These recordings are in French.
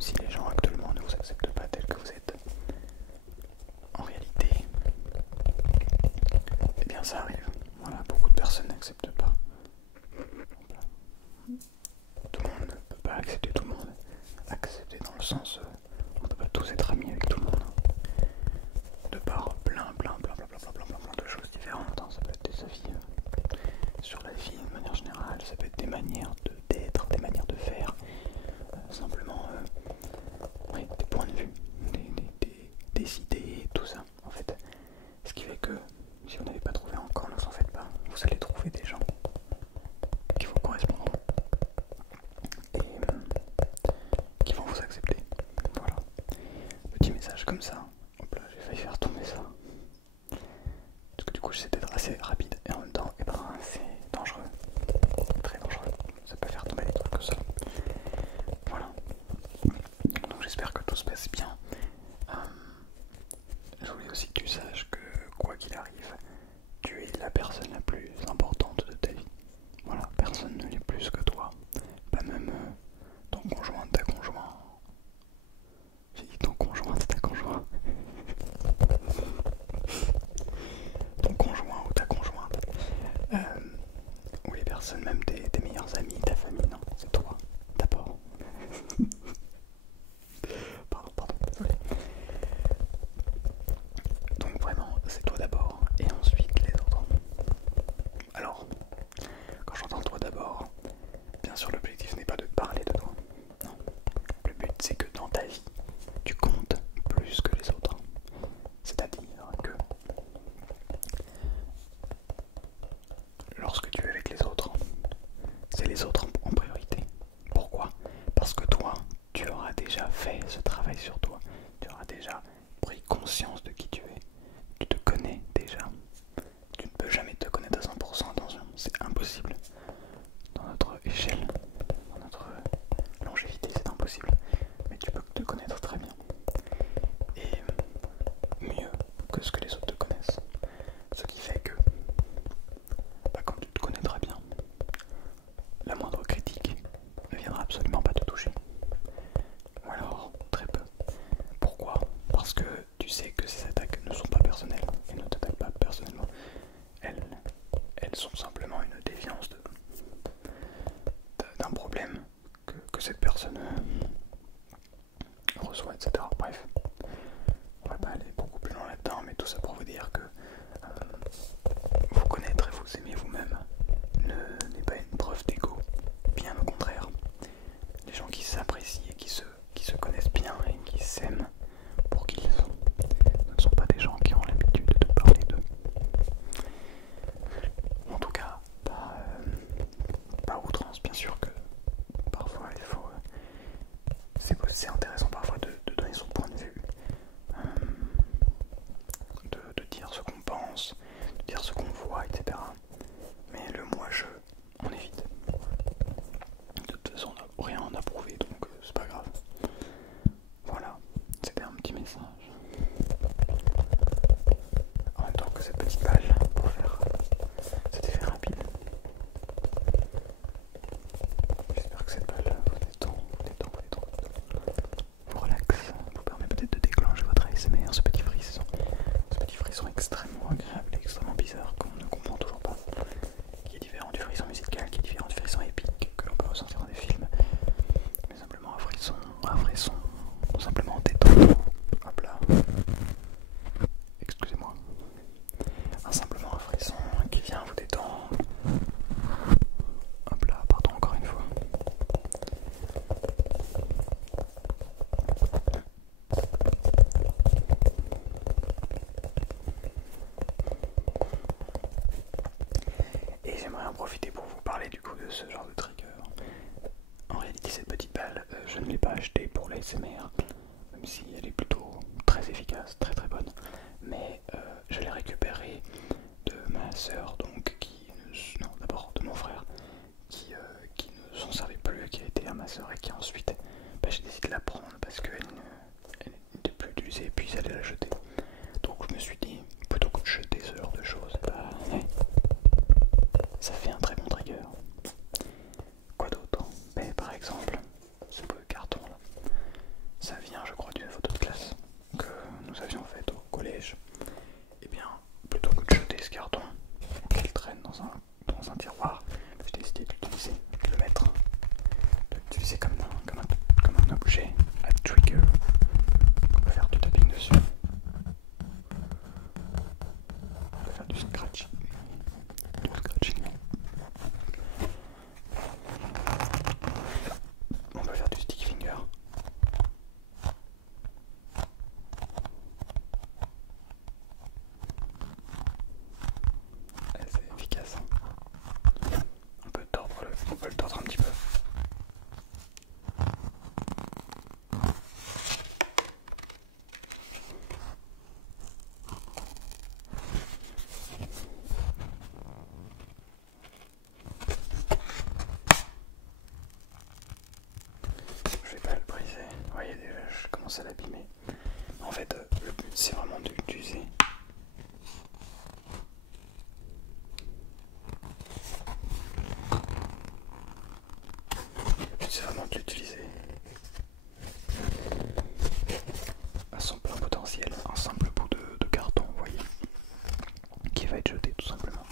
même si les gens actuellement ne vous acceptent pas tel que vous êtes, en réalité, eh bien ça arrive. Voilà, beaucoup de personnes n'acceptent pas. Tout le monde ne peut pas accepter tout le monde. Accepter dans le sens, on ne peut pas tous être amis avec tout le monde. De par plein de choses différentes. Ça peut être des avis sur la vie de manière générale, ça peut être des manières d'être, des manières de faire, simplement ouais, des points de vue, des idées, tout ça. En fait, ce qui fait que si vous n'avez pas trouvé encore, ne vous en faites pas. Vous allez trouver des gens qui vous correspondront et qui vont vous accepter. Voilà. Petit message comme ça. Hop là, j'ai failli faire tomber ça. Parce que du coup, j'essaie d'être assez rapide et en même temps, et ben, c'est dangereux. Très dangereux. Ça peut faire tomber des trucs comme ça. Voilà. Donc j'espère que tout se passe bien. Je voulais aussi que tu saches que quoi qu'il arrive, tu es la personne la plus importante de ta vie. Voilà, personne ne l'est plus que toi. Pas même ton conjoint, ta conjointe. J'ai dit ton conjoint, ta conjointe. Ton conjoint ou ta conjointe. Ou les personnes, même tes meilleurs amis, ta famille. Non, c'est toi, d'abord. Pardon, désolé. Donc vraiment, c'est toi d'abord et ensuite les autres. Alors, quand j'entends toi d'abord, bien sûr l'objectif n'est pas de parler de toi. Non, le but c'est que dans ta vie, tu comptes plus que les autres. C'est-à-dire que lorsque tu es avec les autres, c'est les autres en priorité. Pourquoi? Parce que toi, tu auras déjà fait ce travail sur toi. Tu auras déjà pris conscience de qui tu es. Tu te connais déjà. Tu ne peux jamais te connaître à 100%, attention, c'est impossible. Dans notre échelle, dans notre longévité, c'est impossible. Mais tu peux te connaître très bien. Et mieux que ce que les autres te connaissent. Ce qui fait que, quand tu te connais très bien, la moindre critique ne viendra absolument pas te toucher. Ou alors, très peu. Pourquoi? Parce que tu sais que ces attaques ne sont pas personnelles et ne t'attaquent pas personnellement. Elles sont simplement une déviance d'un problème que cette personne reçoit, etc. Bref, on va pas aller beaucoup plus loin là-dedans, mais tout ça pour vous dire que vous connaître et vous aimer vous-même n'est pas une preuve d'ego, bien au contraire. Les gens qui s'apprécient et qui se connaissent bien et qui s'aiment pour qui ils sont, ne sont pas des gens qui ont l'habitude de parler d'eux. En tout cas, pas à outrance, bien sûr que parfois il faut... c'est intéressant parfois de donner son point de vue, de dire ce qu'on pense, de dire ce qu'on voit, etc. Mais le moi-je, on évite. De toute façon, on n'a rien à prouver, donc c'est pas grave. Voilà, c'était un petit message. En même temps que cette petite balle pour faire cet effet rapide. J'espère que cette balle vous détend, vous relaxe, vous permet peut-être de déclencher votre ASMR, ce petit frisson extrêmement agréable, extrêmement bizarre, qu'on ne comprend toujours pas, qui est différent du frisson musical, qui est différent du frisson épique que l'on peut ressentir dans des films, mais simplement un frisson, simplement détendant. Hop là, excusez-moi, simplement un frisson qui vient vous détendre. Hop là, pardon encore une fois. Et j'aimerais en profiter pour vous parler du coup de ce genre de trigger. En réalité, cette petite balle, je ne l'ai pas achetée pour l'ASMR, même si elle est plutôt très efficace, très très bonne. Mais je l'ai récupérée de ma soeur, donc non, d'abord de mon frère, qui ne s'en servait plus, qui a été à ma soeur et qui ensuite, j'ai décidé de la prendre parce qu'elle n'était plus utilisée, puis j'allais la jeter. Donc je me suis dit, plutôt que de jeter ce genre de choses, ouais, ça fait un très bon trigger. Quoi d'autre? Par exemple, ce beau carton là. commence à l'abîmer. En fait, le but c'est vraiment de l'utiliser. Le but c'est vraiment de l'utiliser à son plein potentiel. Un simple bout de carton, vous voyez, qui va être jeté tout simplement.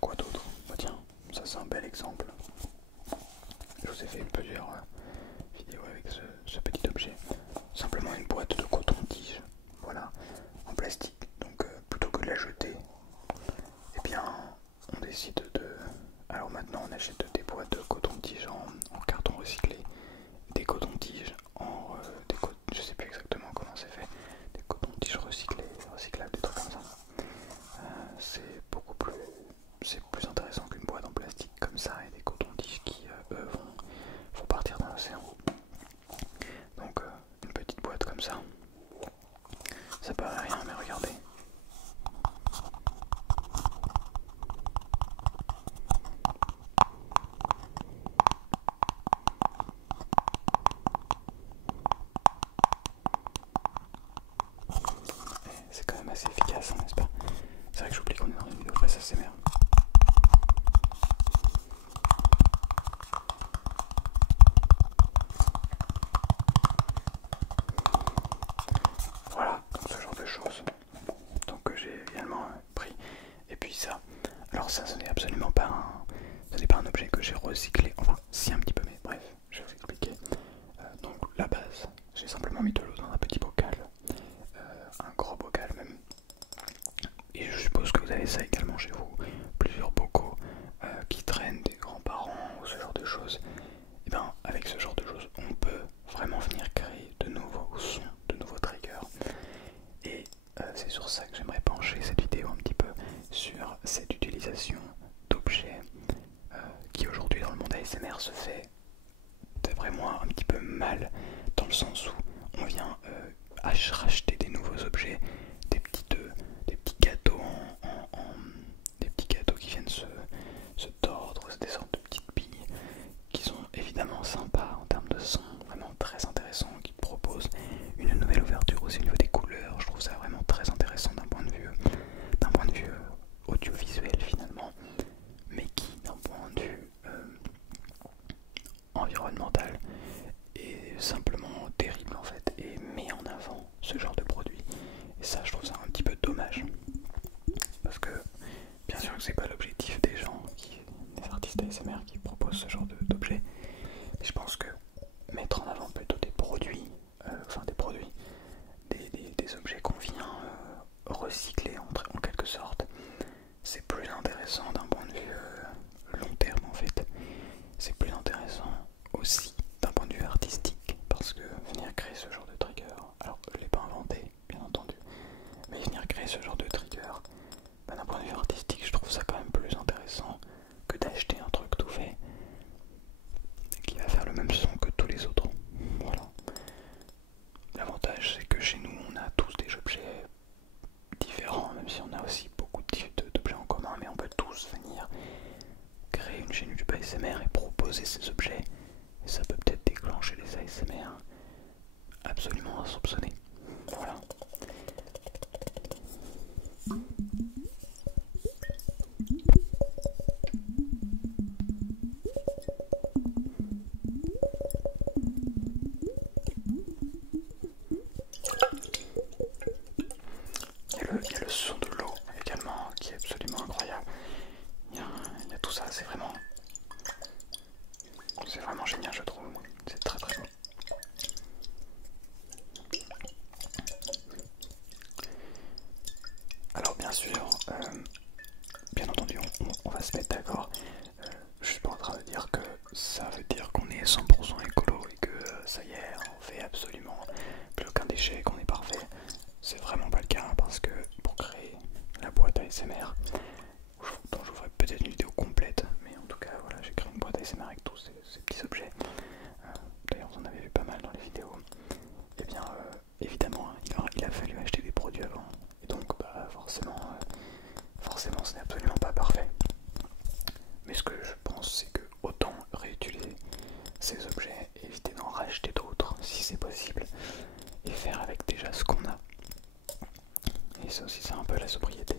Quoi d'autre? Bah tiens, ça c'est un bel exemple. Je vous ai fait plusieurs vidéos avec ce petit objet. Simplement une boîte de coton-tige, voilà, en plastique. Donc plutôt que de la jeter, eh bien on décide de... Alors maintenant on achète des boîtes de coton-tige en carton recyclé, des cotons-tiges en... je sais plus exactement comment c'est fait, des cotons-tiges recyclés, recyclables, des trucs comme ça. C'est beaucoup plus... C'est plus intéressant qu'une boîte en plastique comme ça et des cotons-tiges qui eux vont partir dans l'océan. Donc une petite boîte comme ça paraît rien mais regardez. C'est quand même assez efficace, hein, n'est-ce pas? C'est vrai que j'oublie qu'on est dans une vidéo face ASMR. Voilà, donc ce genre de choses. Donc j'ai également pris. Et puis ça, alors ça ce n'est absolument pas un objet que j'ai recyclé. Enfin, si un petit peu, mais bref, je vais vous expliquer. Donc la base, j'ai simplement mis de l'eau dans un petit bocal, un gros bocal même. Et je suppose que vous avez ça également chez vous, plusieurs bocaux qui traînent des grands-parents ou ce genre de choses. Et bien avec ce genre de choses, on peut vraiment venir créer de nouveaux sons, de nouveaux triggers. Et c'est sur ça que j'aimerais pencher cette vidéo un petit peu, sur cette utilisation d'objets qui aujourd'hui dans le monde ASMR se fait, d'après moi, un petit peu mal, dans le sens où on vient racheter des nouveaux objets, des petits gâteaux des petits gâteaux qui viennent se tordre, des sortes de petites billes qui sont évidemment sympas en termes de son, vraiment très intéressants, qui proposent une nouvelle ouverture aussi au niveau des couleurs. Je trouve ça vraiment très intéressant d'un point de vue audiovisuel finalement, mais qui d'un point de vue environnemental est simplement terrible en fait, et met en avant ce genre de produit. Et ça, je trouve ça un petit peu dommage, parce que bien sûr que c'est pas l'objectif des gens, des artistes ASMR qui proposent ce genre d'objets, mais je pense que mettre en avant plutôt des produits, des objets qu'on vient recycler en quelque sorte, c'est plus intéressant d'un point de vue long terme en fait. C'est plus intéressant aussi d'un point de vue artistique, parce que venir créer ce genre de trigger, alors je l'ai pas inventé bien entendu, mais venir créer ce genre de trigger, d'un point de vue artistique, je trouve ça quand même plus intéressant que d'acheter un truc tout fait qui va faire le même son que tous les autres. Voilà. L'avantage c'est que chez nous on a tous des objets différents, même si on a aussi beaucoup d'objets en commun, mais on peut tous venir créer une chaîne YouTube ASMR et proposer ces objets, et ça peut peut-être déclencher les ASMR absolument insoupçonnés. Voilà. un peu la sobriété.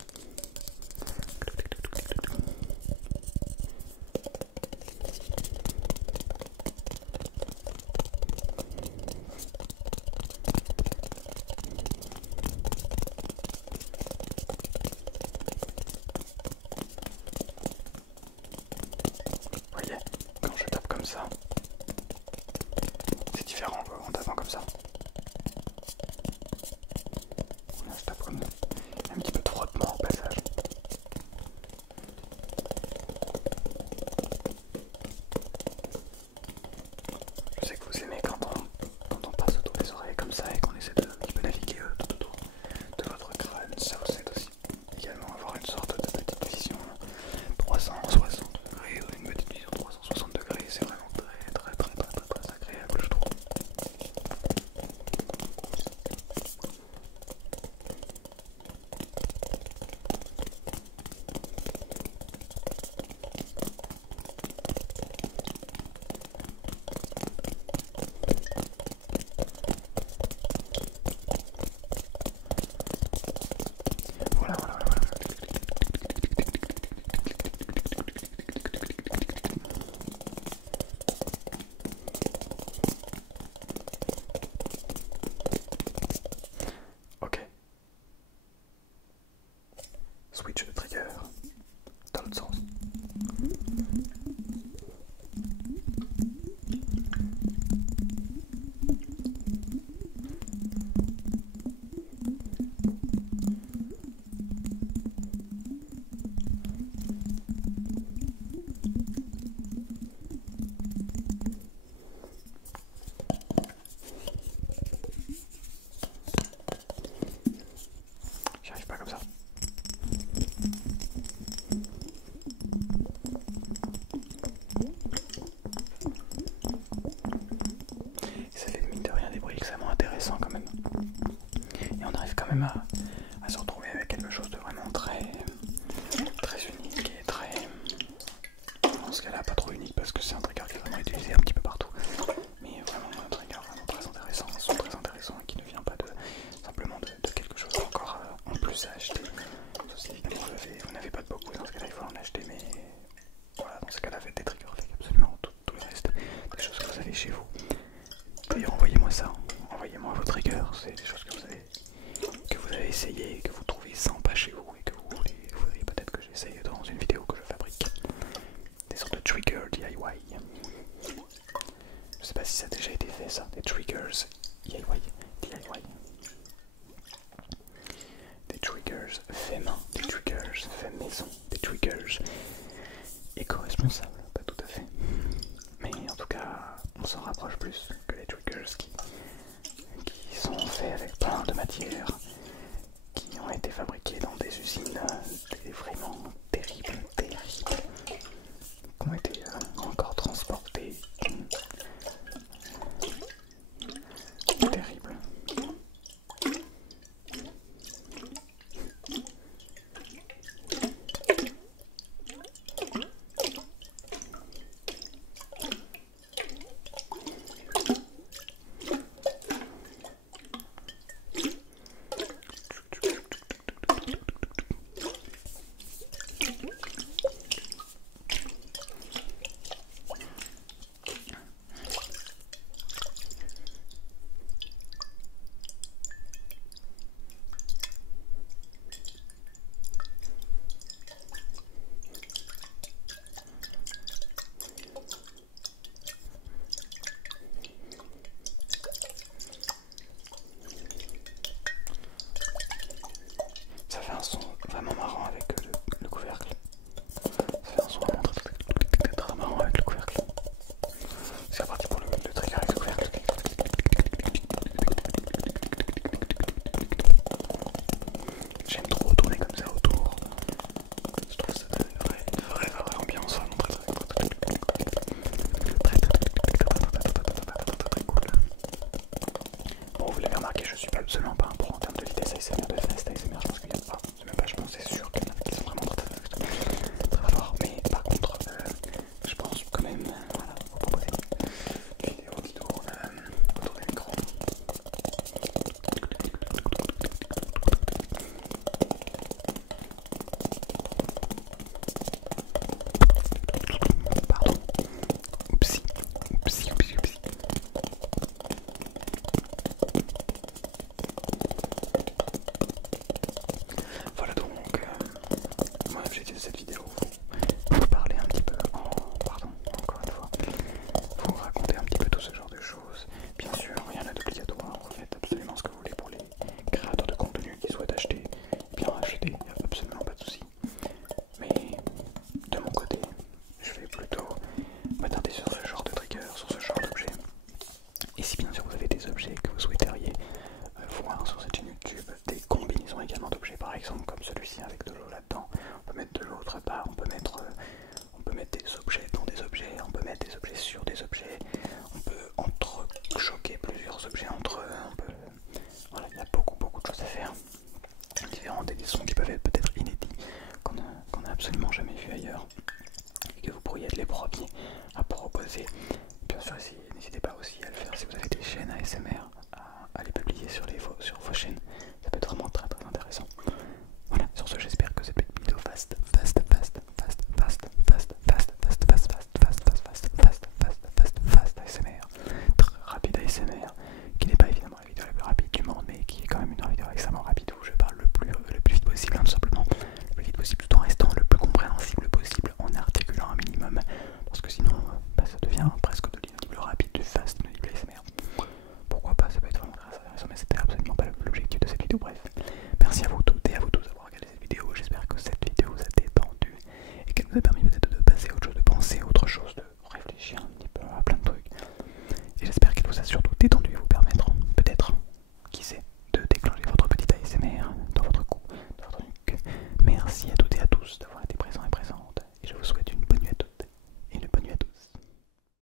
Vous voyez, quand je tape comme ça, c'est différent en tapant comme ça. Là, je tape comme ça. Il y a un petit peu de frottement au passage. Je sais que vous aimez quand on passe autour des oreilles comme ça et qu'on essaie de un petit peu naviguer tout autour de votre crâne. Ça vous aide aussi également avoir une sorte de petite vision 360 degrés, ou une petite vision 360 degrés. C'est vraiment très agréable, je trouve. Voilà. Ok. Switch de trigger dans l'autre sens. J'y arrive pas comme ça. Ça fait mine de rien des bruits extrêmement intéressants quand même. Et on arrive quand même à se retrouver avec quelque chose de vraiment très unique et très... Dans ce cas-là, pas trop unique parce que c'est un trigger qui est vraiment utilisé un petit peu partout. Mais vraiment un trigger vraiment très intéressant, un son très intéressant qui ne vient pas simplement de quelque chose encore en plus à acheter. Ceci évidemment, vous n'avez pas de beaucoup, dans ce cas-là il faut en acheter, mais voilà, dans ce cas-là faites des triggers avec absolument tout le reste, des choses que vous avez chez vous. D'ailleurs envoyez-moi ça, envoyez-moi vos triggers, c'est des choses que vous avez essayé, que vous trouvez sympa chez vous et que vous voudriez peut-être que j'essaye dans une vidéo que je fabrique. Des sortes de triggers DIY. Je sais pas si ça a déjà été fait ça, des triggers DIY. Des triggers fait main, des triggers fait maison, des triggers éco-responsables, pas tout à fait. Mais en tout cas, on s'en rapproche plus que les triggers qui sont faits avec plein de matières, qui ont été fabriquées dans des usines vraiment terribles, qui ont été encore transportées. Terrible. Ça fait un son vraiment marrant avec le couvercle. Ça fait un son vraiment très marrant avec le couvercle. C'est reparti pour le trigger avec le couvercle. J'aime trop tourner comme ça autour. Je trouve ça donne une vraie ambiance, vraiment très cool. Bon, vous l'avez remarqué, je suis absolument pas un pro en termes de vitesse ASMR, de fast ASMR. Je pense